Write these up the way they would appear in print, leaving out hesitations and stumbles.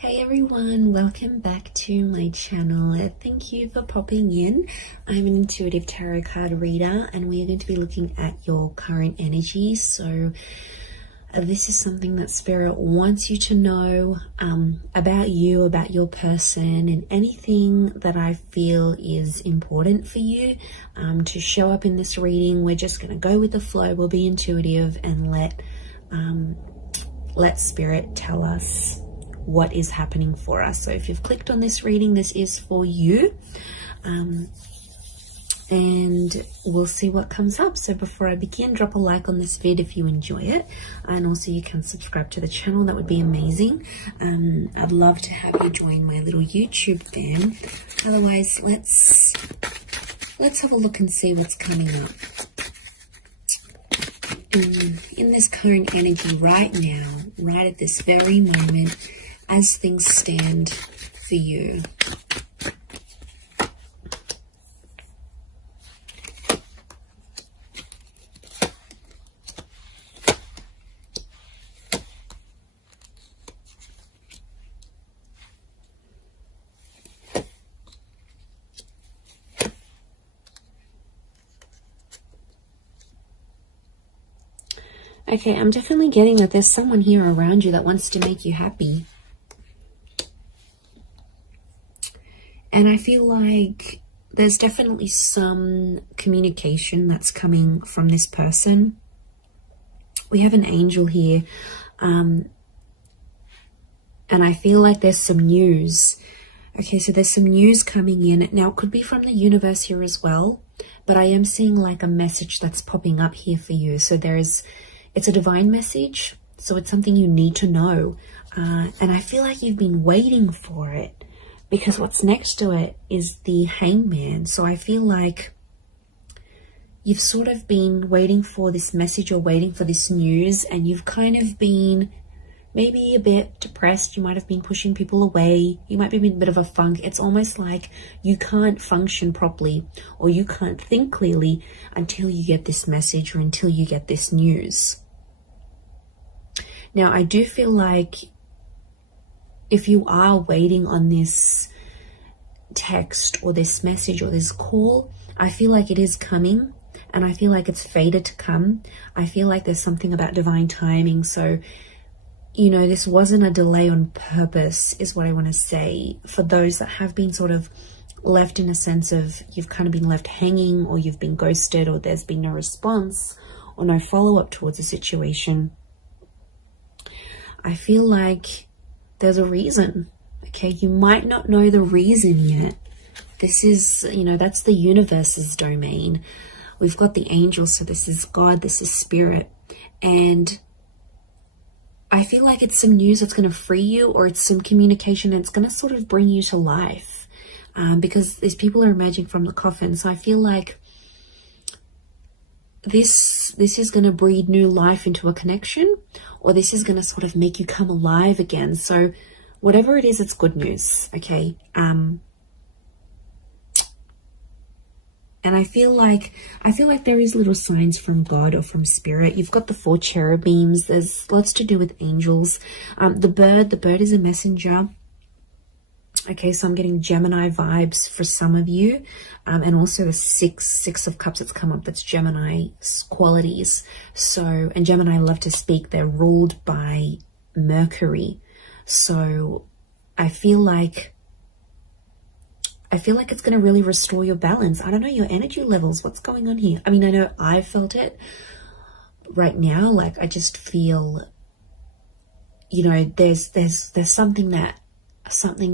Hey everyone, welcome back to my channel. Thank you for popping in. I'm an intuitive tarot card reader and we are going to be looking at your current energy. So this is something that Spirit wants you to know about you, about your person, and anything that I feel is important for you to show up in this reading. We're just going to go with the flow. We'll be intuitive and let Spirit tell us what is happening for us. So if you've clicked on this reading, this is for you, and we'll see what comes up. So before I begin, drop a like on this vid if you enjoy it, and also you can subscribe to the channel. That would be amazing. I'd love to have you join my little YouTube fam. Otherwise, let's have a look and see what's coming up in this current energy right now, right at this very moment, as things stand for you. Okay, I'm definitely getting that there's someone here around you that wants to make you happy. And I feel like there's definitely some communication that's coming from this person. We have an angel here. And I feel like there's some news. Okay, so there's some news coming in. Now, it could be from the universe here as well. But I am seeing like a message that's popping up here for you. So it's a divine message. So it's something you need to know. And I feel like you've been waiting for it, because what's next to it is the Hangman. So I feel like you've sort of been waiting for this message or waiting for this news, and you've kind of been maybe a bit depressed. You might have been pushing people away. You might be in a bit of a funk. It's almost like you can't function properly or you can't think clearly until you get this message or until you get this news. Now, I do feel like if you are waiting on this text or this message or this call, I feel like it is coming, and I feel like it's fated to come. I feel like there's something about divine timing. So, you know, this wasn't a delay on purpose, is what I want to say. For those that have been sort of left in a sense of you've kind of been left hanging, or you've been ghosted, or there's been no response or no follow-up towards a situation, I feel like there's a reason. Okay, you might not know the reason yet. This is, you know, that's the universe's domain. We've got the angels, so this is God, this is Spirit. And I feel like it's some news that's going to free you, or it's some communication and it's going to sort of bring you to life. Because these people are emerging from the coffin. So I feel like this is going to breathe new life into a connection, or this is going to sort of make you come alive again. So whatever it is, it's good news. Okay. And I feel like there is little signs from God or from Spirit. You've got the 4 cherubims. There's lots to do with angels. The bird is a messenger. Okay, so I'm getting Gemini vibes for some of you, and also the six of cups that's come up. That's Gemini qualities. So, and Gemini love to speak. They're ruled by Mercury. So I feel like it's going to really restore your balance. I don't know your energy levels. What's going on here? I mean, I know I felt it right now. Like, I just feel, you know, there's something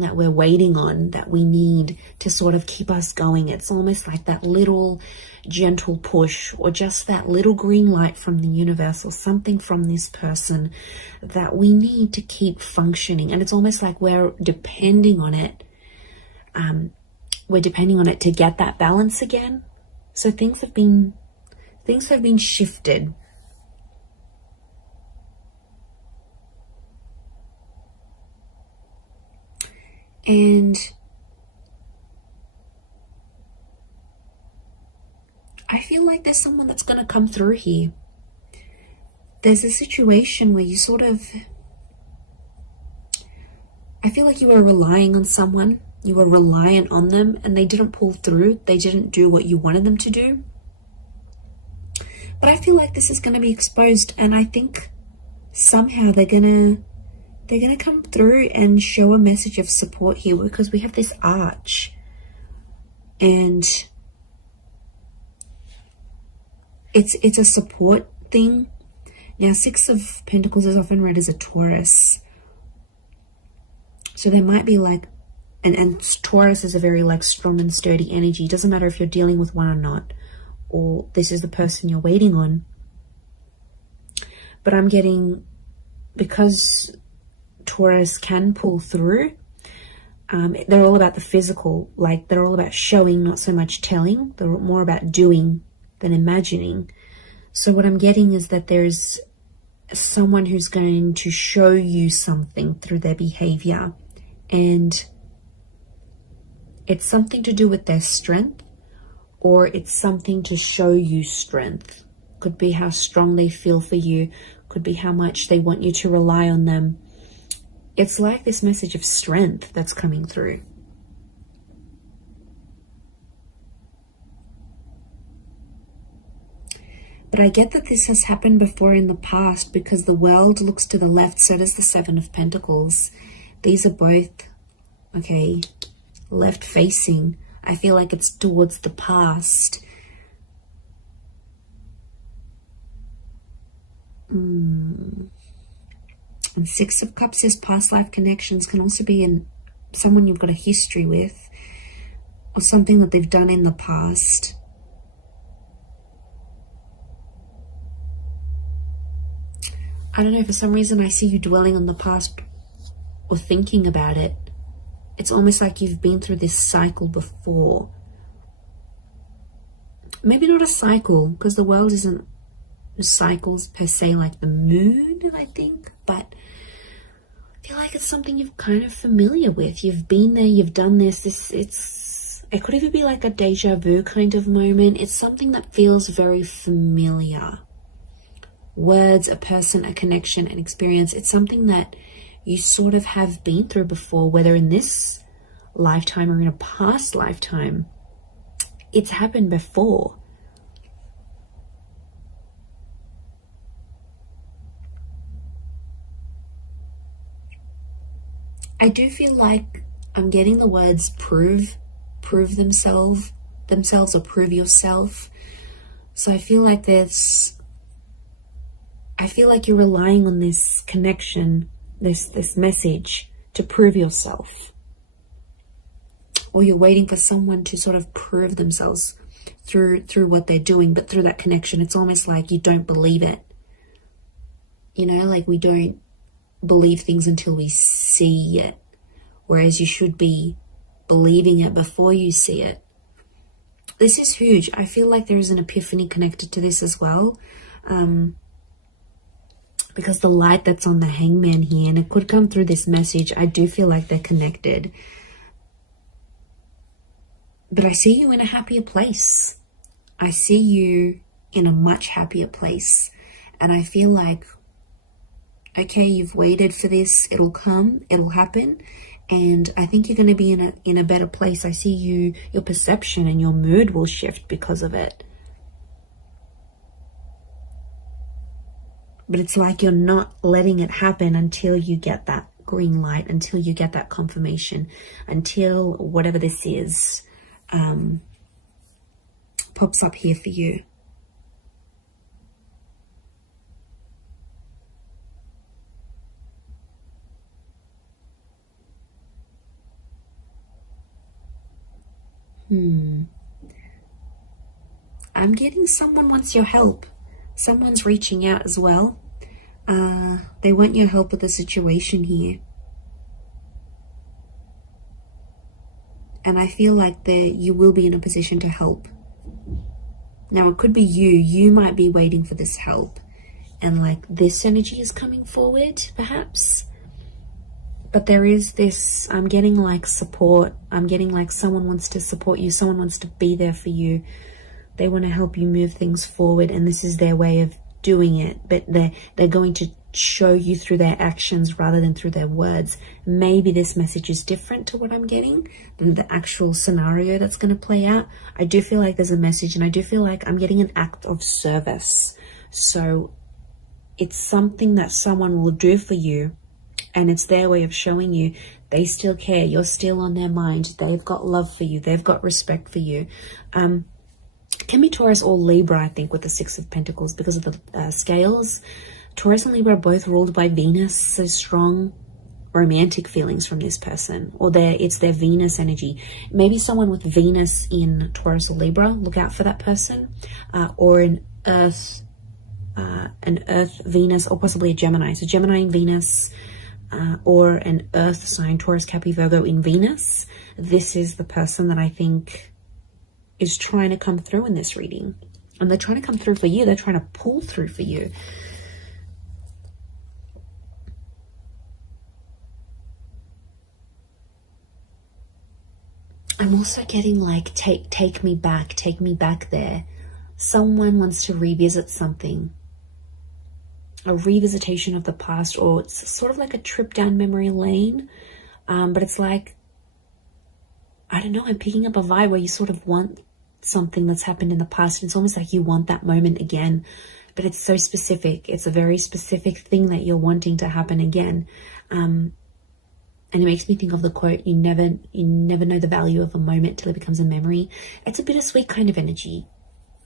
that we're waiting on, that we need to sort of keep us going. It's almost like that little gentle push, or just that little green light from the universe, or something from this person that we need to keep functioning. And it's almost like we're depending on it. We're depending on it to get that balance again. So things have been shifted. And I feel like there's someone that's going to come through here. There's a situation where you sort of, I feel like you were relying on someone, you were reliant on them, and they didn't pull through. They didn't do what you wanted them to do. But I feel like this is going to be exposed, and I think somehow they're gonna come through and show a message of support here, because we have this arch, and it's a support thing. Now, Six of Pentacles is often read as a Taurus. So there might be like, and Taurus is a very like strong and sturdy energy. It doesn't matter if you're dealing with one or not, or this is the person you're waiting on. But I'm getting, because Taurus can pull through, they're all about the physical, like they're all about showing, not so much telling. They're more about doing than imagining. So what I'm getting is that there's someone who's going to show you something through their behavior, and it's something to do with their strength, or it's something to show you strength. Could be how strong they feel for you, could be how much they want you to rely on them. It's like this message of strength that's coming through. But I get that this has happened before in the past, because the world looks to the left, so does the Seven of Pentacles. These are both, okay, left facing. I feel like it's towards the past. And Six of Cups is past life connections. Can also be in someone you've got a history with, or something that they've done in the past. I don't know, for some reason I see you dwelling on the past or thinking about it. It's almost like you've been through this cycle before. Maybe not a cycle, because the world isn't cycles per se, like the moon, I think. But I feel like it's something you're kind of familiar with. You've been there, you've done this. It could even be like a deja vu kind of moment. It's something that feels very familiar. Words, a person, a connection, an experience. It's something that you sort of have been through before, whether in this lifetime or in a past lifetime. It's happened before. I do feel like I'm getting the words prove themselves or prove yourself. So I feel like you're relying on this connection, this message to prove yourself. Or you're waiting for someone to sort of prove themselves through what they're doing, but through that connection, it's almost like you don't believe it. You know, like we don't believe things until we see it, whereas you should be believing it before you see it. This is huge. I feel like there is an epiphany connected to this as well. Because the light that's on the Hangman here, and it could come through this message, I do feel like they're connected. But I see you in a happier place. I see you in a much happier place. And I feel like, okay, you've waited for this, it'll come, it'll happen. And I think you're going to be in a better place. I see your perception and your mood will shift because of it. But it's like you're not letting it happen until you get that green light, until you get that confirmation, until whatever this is pops up here for you. I'm getting someone wants your help. Someone's reaching out as well. They want your help with the situation here. And I feel like you will be in a position to help. Now, it could be you might be waiting for this help. And like this energy is coming forward, perhaps. But there is this, I'm getting like support. I'm getting like someone wants to support you. Someone wants to be there for you. They want to help you move things forward. And this is their way of doing it, but they're going to show you through their actions rather than through their words. Maybe this message is different to what I'm getting than the actual scenario that's going to play out. I do feel like there's a message, and I do feel like I'm getting an act of service. So it's something that someone will do for you, and it's their way of showing you they still care. You're still on their mind. They've got love for you. They've got respect for you. Can be Taurus or Libra, I think, with the Six of Pentacles because of the scales. Taurus and Libra are both ruled by Venus, so strong romantic feelings from this person, or it's their Venus energy. Maybe someone with Venus in Taurus or Libra, look out for that person, or an Earth Venus, or possibly a Gemini. So Gemini in Venus, or an Earth sign, Taurus, Capricorn, Virgo in Venus. This is the person that I think is trying to come through in this reading, and they're trying to come through for you. They're trying to pull through for you. I'm also getting like, take me back there. Someone wants to revisit something, a revisitation of the past, or it's sort of like a trip down memory lane. But it's like, I don't know, I'm picking up a vibe where you sort of want something that's happened in the past. It's almost like you want that moment again, but it's so specific. It's a very specific thing that you're wanting to happen again. And it makes me think of the quote, you never know the value of a moment till it becomes a memory. It's a bittersweet kind of energy.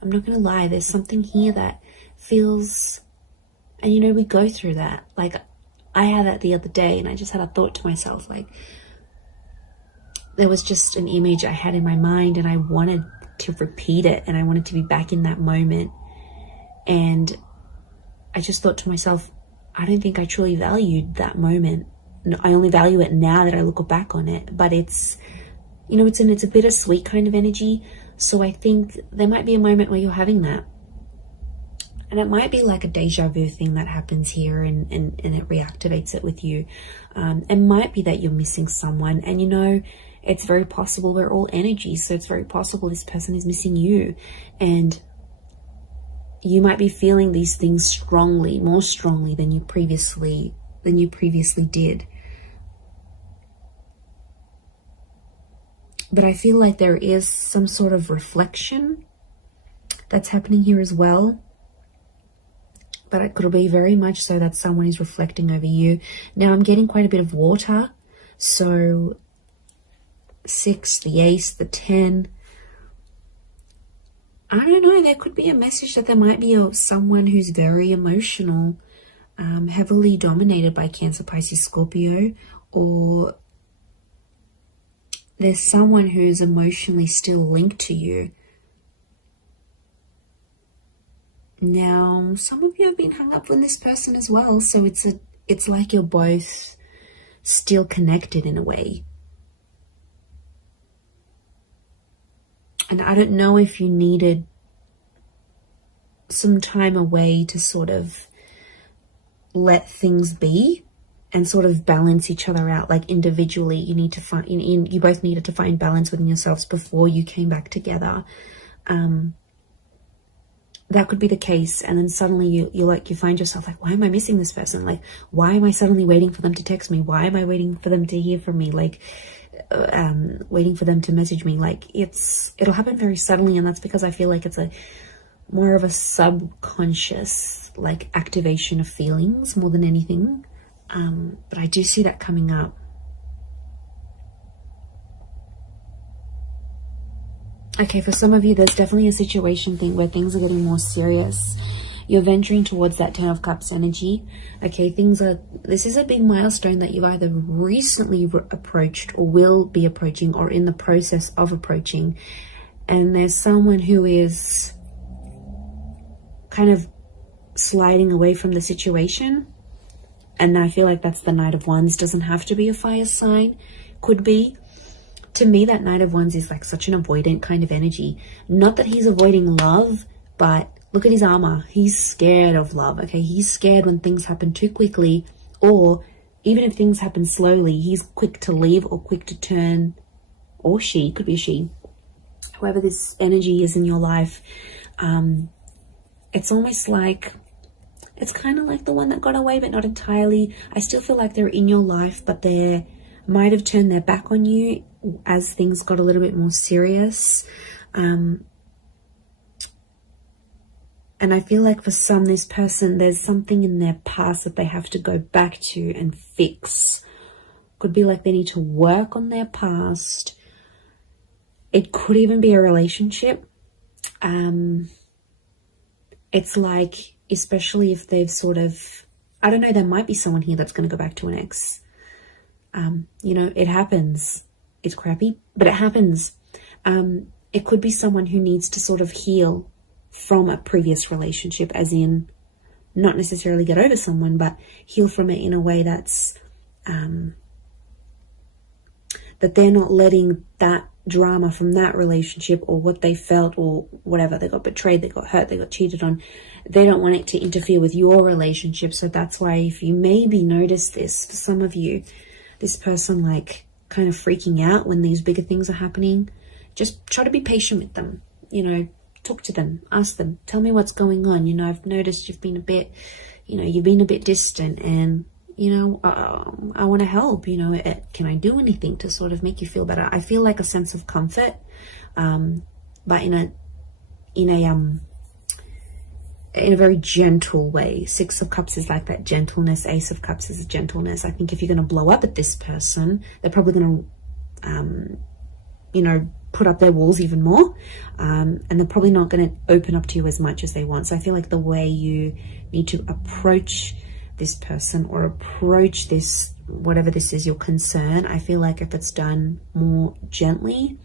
I'm not going to lie. There's something here that feels, and you know, we go through that. Like, I had that the other day, and I just had a thought to myself, like, there was just an image I had in my mind, and I wanted to repeat it, and I wanted to be back in that moment. And I just thought to myself, I don't think I truly valued that moment. I only value it now that I look back on it. But it's, you know, it's a bittersweet kind of energy. So I think there might be a moment where you're having that. And it might be like a deja vu thing that happens here, and it reactivates it with you. It might be that you're missing someone, and you know, it's very possible. We're all energy, so it's very possible this person is missing you. And you might be feeling these things strongly, more strongly than you previously did. But I feel like there is some sort of reflection that's happening here as well. But it could be very much so that someone is reflecting over you. Now I'm getting quite a bit of water. So 6, the Ace, the 10. I don't know. There could be a message that there might be someone who's very emotional, heavily dominated by Cancer, Pisces, Scorpio, or there's someone who's emotionally still linked to you. Now, some of you have been hung up with this person as well, so it's like you're both still connected in a way. And I don't know if you needed some time away to sort of let things be and sort of balance each other out. Like individually, you need to find, you both needed to find balance within yourselves before you came back together. That could be the case. And then suddenly you find yourself like, why am I missing this person? Like, why am I suddenly waiting for them to text me? Why am I waiting for them to hear from me? Like, waiting for them to message me. Like, it'll happen very suddenly. And that's because I feel like it's more of a subconscious, like, activation of feelings more than anything. But I do see that coming up. Okay, for some of you, there's definitely a situation thing where things are getting more serious. You're venturing towards that 10 of Cups energy. Okay, this is a big milestone that you've either recently approached or will be approaching or in the process of approaching. And there's someone who is kind of sliding away from the situation. And I feel like that's the Knight of Wands. Doesn't have to be a fire sign. Could be. To me, that Knight of Wands is like such an avoidant kind of energy. Not that he's avoiding love, but look at his armor. He's scared of love, okay? He's scared when things happen too quickly, or even if things happen slowly, he's quick to leave or quick to turn, or she, could be a she. Whoever this energy is in your life, it's almost like It's kind of like the one that got away, but not entirely. I still feel like they're in your life, but they might have turned their back on you as things got a little bit more serious. And I feel like for some, this person, there's something in their past that they have to go back to and fix. Could be like they need to work on their past. It could even be a relationship. It's like, especially if they've sort of, I don't know, there might be someone here that's going to go back to an ex. You know, it happens. It's crappy, but it happens. It could be someone who needs to sort of heal from a previous relationship, as in not necessarily get over someone, but heal from it in a way that's that they're not letting that drama from that relationship or what they felt or whatever, they got betrayed, they got hurt, they got cheated on, they don't want it to interfere with your relationship. So that's why, if you maybe notice this, for some of you, this person like kind of freaking out when these bigger things are happening, just try to be patient with them. You know, talk to them, ask them, tell me what's going on. You know, I've noticed you've been a bit, you know, you've been a bit distant, and you know, I want to help. You know, can I do anything to sort of make you feel better? I feel like a sense of comfort, but in a very gentle way. Six of Cups is like that gentleness. Ace of Cups is a gentleness. I think if you're going to blow up at this person, they're probably going to, you know, put up their walls even more, and they're probably not going to open up to you as much as they want. So I feel like the way you need to approach this person or approach this, whatever this is, your concern, I feel like if it's done more gently,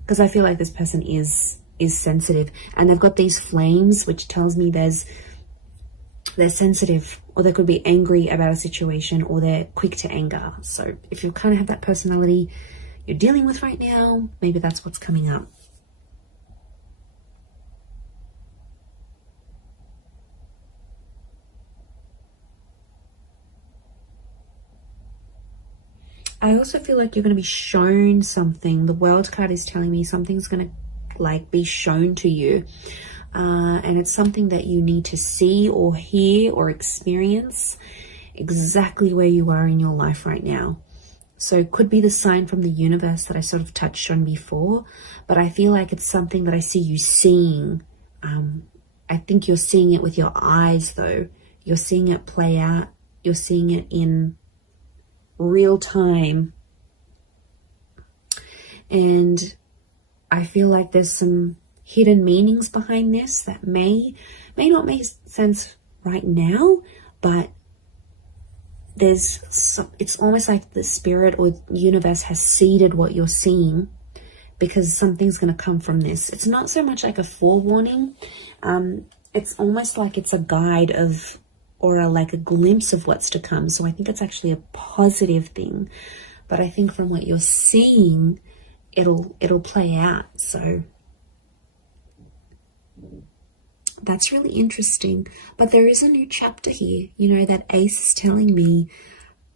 because I feel like this person is sensitive, and they've got these flames, which tells me they're sensitive, or they could be angry about a situation, or they're quick to anger. So if you kind of have that personality you're dealing with right now, maybe that's what's coming up. I also feel like you're going to be shown something. The World card is telling me something's going to like be shown to you, and it's something that you need to see or hear or experience exactly where you are in your life right now. So it could be the sign from the universe that I sort of touched on before, but I feel like it's something that I see you seeing. I think you're seeing it with your eyes though. You're seeing it play out. You're seeing it in real time. And I feel like there's some hidden meanings behind this that may not make sense right now, but it's almost like the spirit or universe has seeded what you're seeing, because something's going to come from this. It's not so much like a forewarning. It's almost like it's a guide of, or like a glimpse of what's to come. So I think it's actually a positive thing, but I think from what you're seeing, it'll play out. So that's really interesting. But there is a new chapter here. You know, that ace is telling me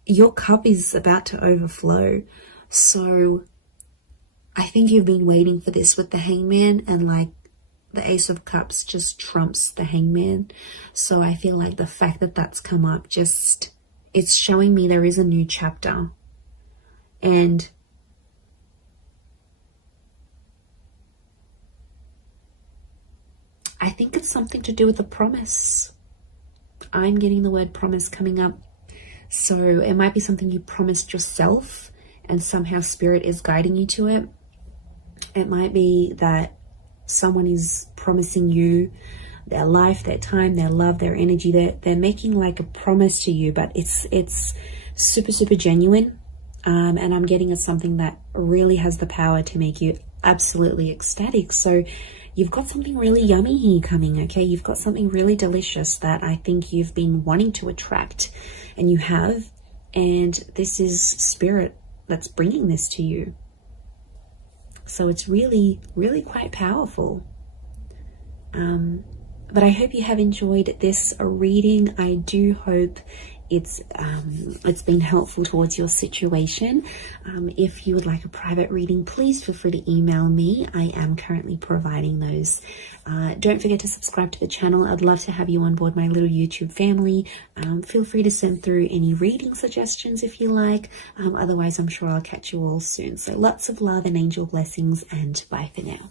your cup is about to overflow. So I think you've been waiting for this with the Hangman, and like the Ace of Cups just trumps the Hangman. So I feel like the fact that that's come up, just, it's showing me there is a new chapter. And I think it's something to do with the promise. I'm getting the word promise coming up. So it might be something you promised yourself and somehow spirit is guiding you to it. It might be that someone is promising you their life, their time, their love, their energy. They're making like a promise to you, but it's super, super genuine. And I'm getting at something that really has the power to make you absolutely ecstatic. So you've got something really yummy here coming, okay? You've got something really delicious that I think you've been wanting to attract, and you have. And this is spirit that's bringing this to you. So it's really, really quite powerful. But I hope you have enjoyed this reading. I do hope it's been helpful towards your situation. If you would like a private reading, please feel free to email me. I am currently providing those. Don't forget to subscribe to the channel. I'd love to have you on board my little YouTube family. Feel free to send through any reading suggestions if you like. Otherwise, I'm sure I'll catch you all soon. So lots of love and angel blessings, and bye for now.